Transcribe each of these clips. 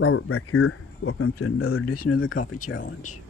Robert back here. Welcome to another edition of the Coffee Challenge.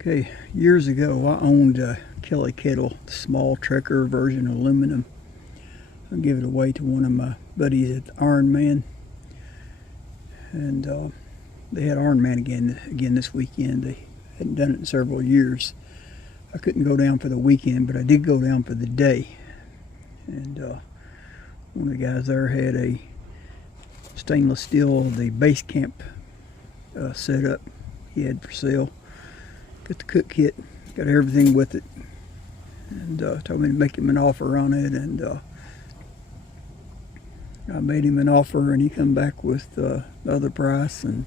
Okay, years ago I owned a Kettle, the small Trekker version of aluminum. I gave it away to one of my buddies at Iron Man, and they had Iron Man again this weekend. They hadn't done it in several years. I couldn't go down for the weekend, but I did go down for the day. And one of the guys there had a stainless steel, the Basecamp set up he had for sale. Got the cook kit, got everything with it, and told me to make him an offer on it, and I made him an offer, and he come back with the other price, and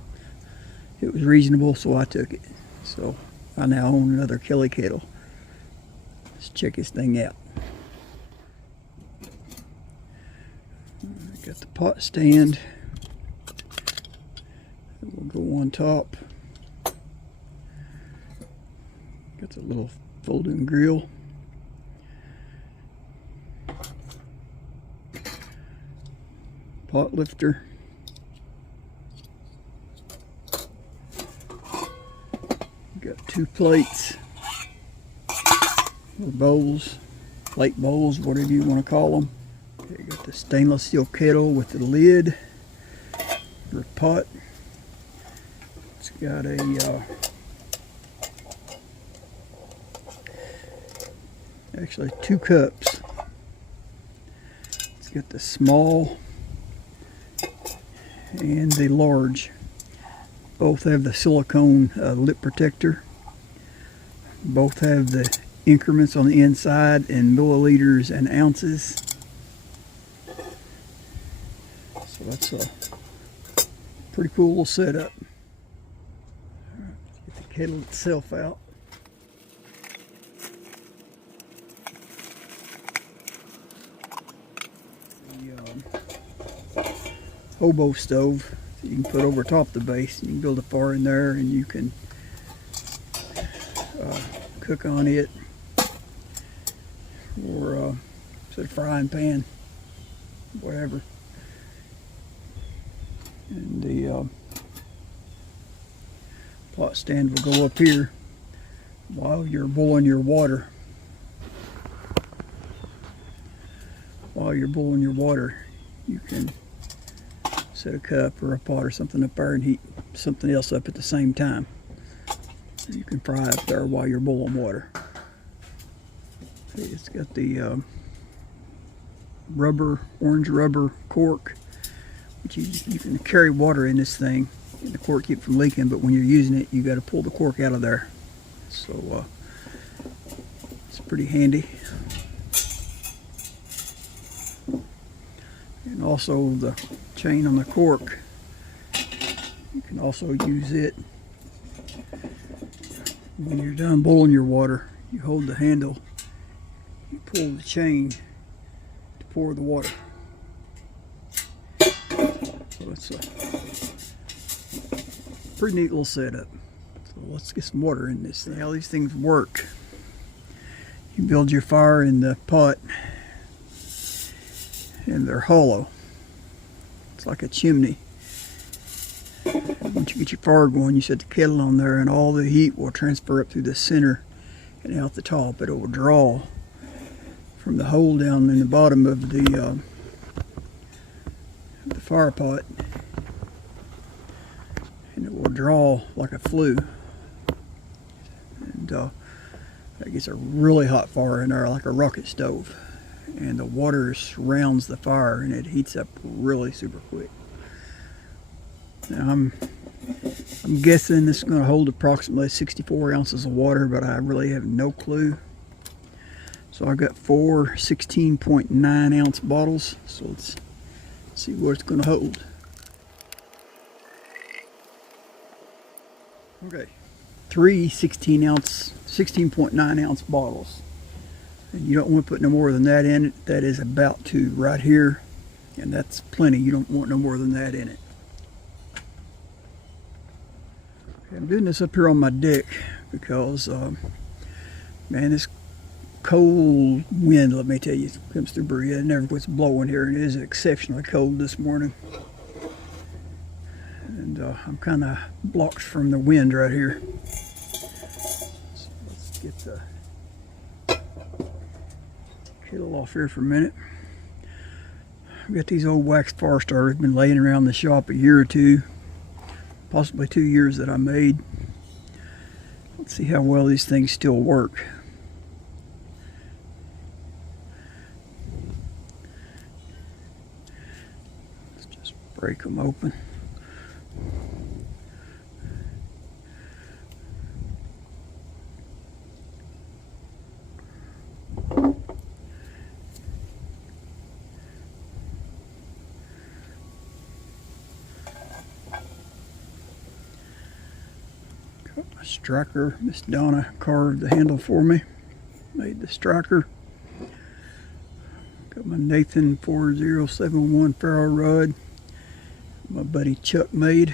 it was reasonable, so I took it. So I now own another Kettle. Let's check this thing out. Got the pot stand. We'll go on top. Got the little folding grill. Pot lifter. Got two plates. Or bowls. Plate bowls, whatever you want to call them. Okay, got the stainless steel kettle with the lid. Your pot. It's got a actually two cups. It's got the small and the large. Both have the silicone lip protector. Both have the increments on the inside in milliliters and ounces. So that's a pretty cool little setup. Get the kettle itself out. Hobo stove that you can put over top the base. You can build a fire in there, and you can cook on it, or set a frying pan, whatever. And the pot stand will go up here while you're boiling your water. While you're boiling your water, you can set a cup or a pot or something up there and heat something else up at the same time. You can fry up there while you're boiling water. It's got the orange rubber cork, which you can carry water in this thing and the cork keep from leaking, but when you're using it, you got to pull the cork out of there. So it's pretty handy. And also the chain on the cork, you can also use it when you're done boiling your water. You hold the handle, you pull the chain to pour the water. So it's a pretty neat little setup. So let's get some water in this thing. How these things work: you build your fire in the pot, and they're hollow. It's like a chimney. Once you get your fire going, you set the kettle on there, and all the heat will transfer up through the center and out the top. It will draw from the hole down in the bottom of the fire pot, and it will draw like a flue. And that gets a really hot fire in there, like a rocket stove. And the water surrounds the fire, and it heats up really super quick. Now I'm guessing this is going to hold approximately 64 ounces of water, but I really have no clue. So I've got four 16.9 ounce bottles, so let's see what it's going to hold. Okay, three 16 ounce 16.9 ounce bottles. And you don't want to put no more than that in it. That is about to right here, and that's plenty. You don't want no more than that in it. I'm doing this up here on my deck because, man, this cold wind, let me tell you, comes through Berea. It never quits blowing here, and it is exceptionally cold this morning. And I'm kind of blocked from the wind right here. So let's get the kettle off here for a minute. I've got these old wax fire starters, been laying around the shop a year or two, possibly 2 years that I made. Let's see how well these things still work. Let's just break them open. Striker. Miss Donna carved the handle for me. Made the striker. Got my Nathan 4071 ferro rod. My buddy Chuck made.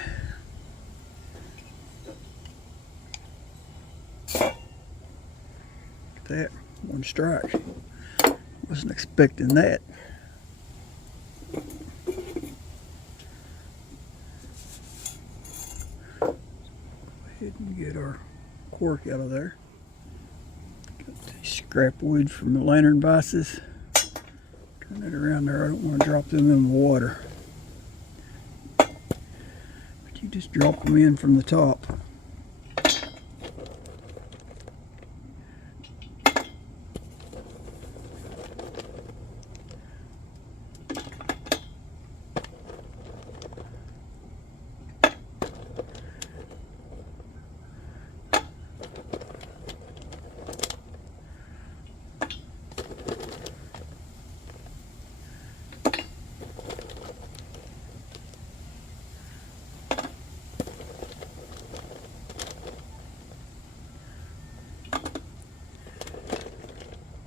That one strike. Wasn't expecting that. And get our cork out of there. Got the scrap wood from the lantern vices. Turn it around there. I don't want to drop them in the water. But you just drop them in from the top.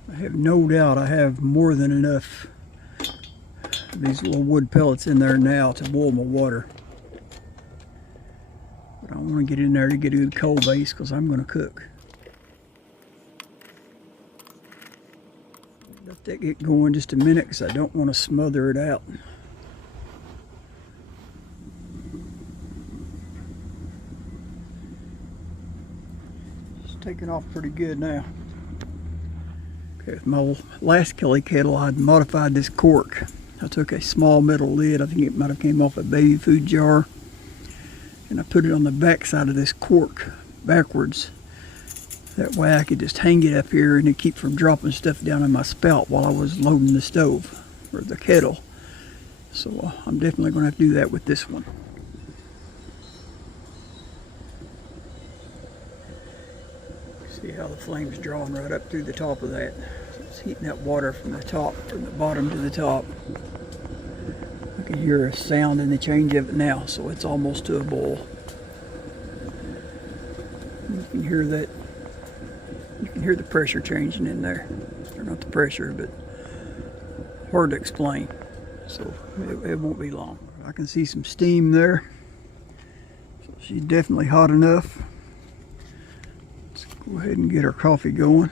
I have no doubt I have more than enough of these little wood pellets in there now to boil my water. But I want to get in there to get a good coal base because I'm going to cook. Let that get going just a minute because I don't want to smother it out. It's taking off pretty good now. With my last Kelly kettle, I'd modified this cork. I took a small metal lid, I think it might have came off a baby food jar, and I put it on the back side of this cork backwards. That way I could just hang it up here and it keep from dropping stuff down in my spout while I was loading the stove or the kettle. So I'm definitely going to have to do that with this one. See how the flame's drawing right up through the top of that. So it's heating that water from the top, from the bottom to the top. I can hear a sound in the change of it now, so it's almost to a boil. You can hear that. You can hear the pressure changing in there. Or not the pressure, but hard to explain. So it won't be long. I can see some steam there. So she's definitely hot enough. Go ahead and get our coffee going.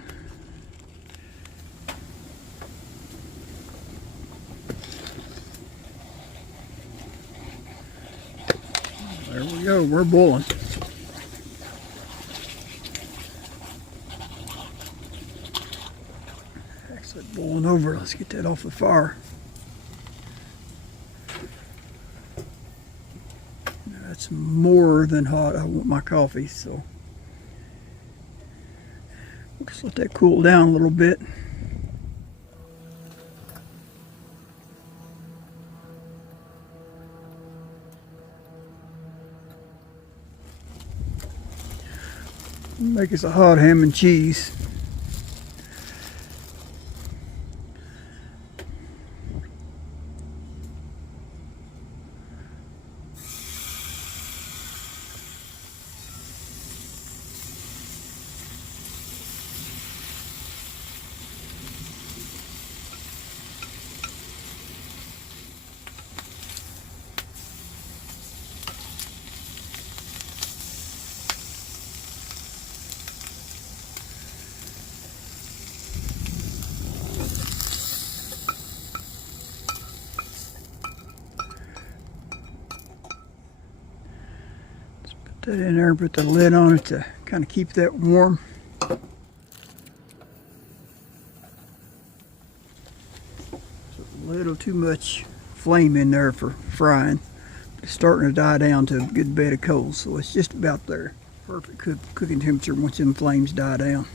There we go, we're boiling. Actually boiling over. Let's get that off the fire. That's more than hot. I want my coffee, so just let that cool down a little bit. Make us a hot ham and cheese. Put that in there and put the lid on it to kind of keep that warm. There's a little too much flame in there for frying. It's starting to die down to a good bed of coals, so it's just about there. Perfect cooking temperature once them flames die down.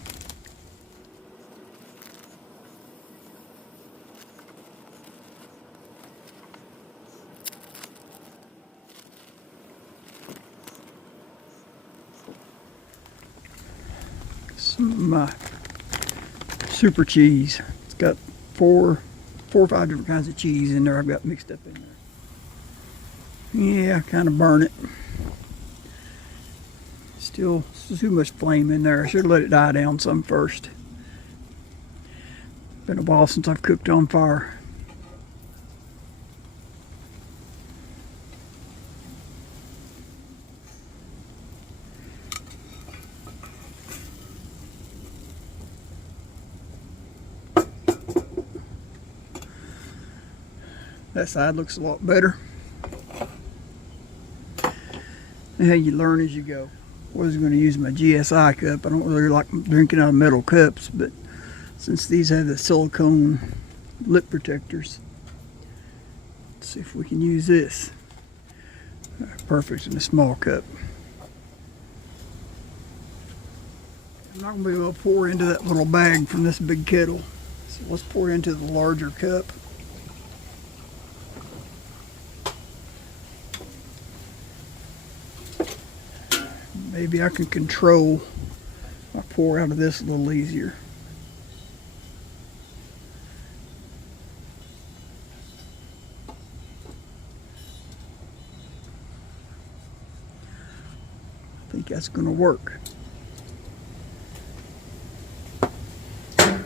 Some of my super cheese. It's got four or five different kinds of cheese in there I've got mixed up in there. Yeah, kind of burn it. Still too much flame in there. I should have let it die down some first. Been a while since I've cooked on fire. That side looks a lot better. Now you learn as you go. I was going to use my GSI cup. I don't really like drinking out of metal cups, but since these have the silicone lip protectors, let's see if we can use this. Perfect in a small cup. I'm not going to be able to pour into that little bag from this big kettle, so let's pour into the larger cup. Maybe I can control my pour out of this a little easier. I think that's going to work. A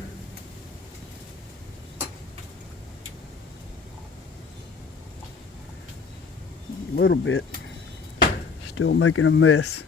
little bit. Still making a mess.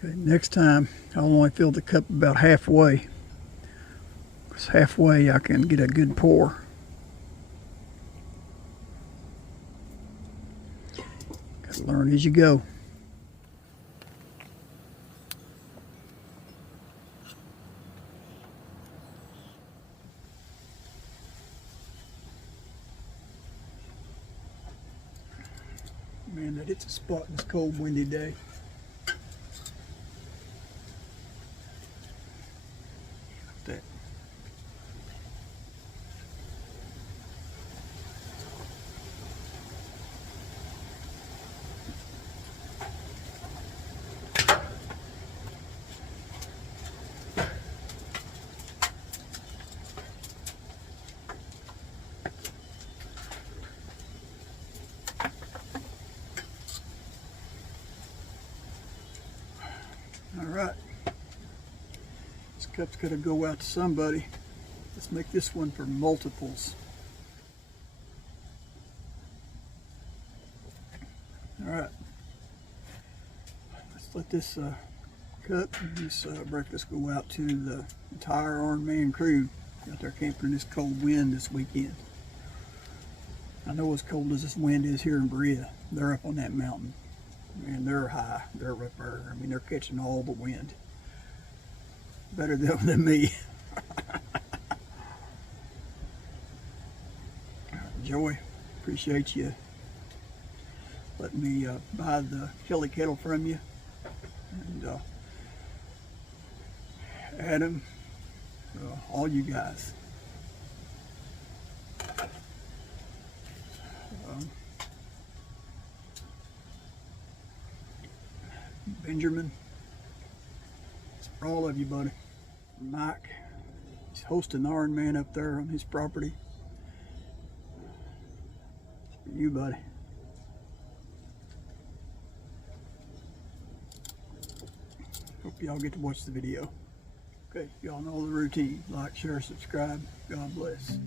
Okay, next time I'll only fill the cup about halfway, because halfway I can get a good pour. Gotta learn as you go. Man, that hits a spot in this cold, windy day. That. All right. This cup's got to go out to somebody. Let's make this one for multiples. All right. Let's let this cup and this breakfast go out to the entire Iron Man crew out there camping in this cold wind this weekend. I know as cold as this wind is here in Berea, they're up on that mountain. And they're high. They're up there. I mean, they're catching all the wind. Better than me. Joey, appreciate you letting me buy the Kelly kettle from you. And Adam, all you guys. Benjamin, it's for all of you, buddy. Mike, he's hosting the Iron Man up there on his property. It's for you, buddy. Hope y'all get to watch the video. Okay, y'all know the routine. Like, share, subscribe. God bless.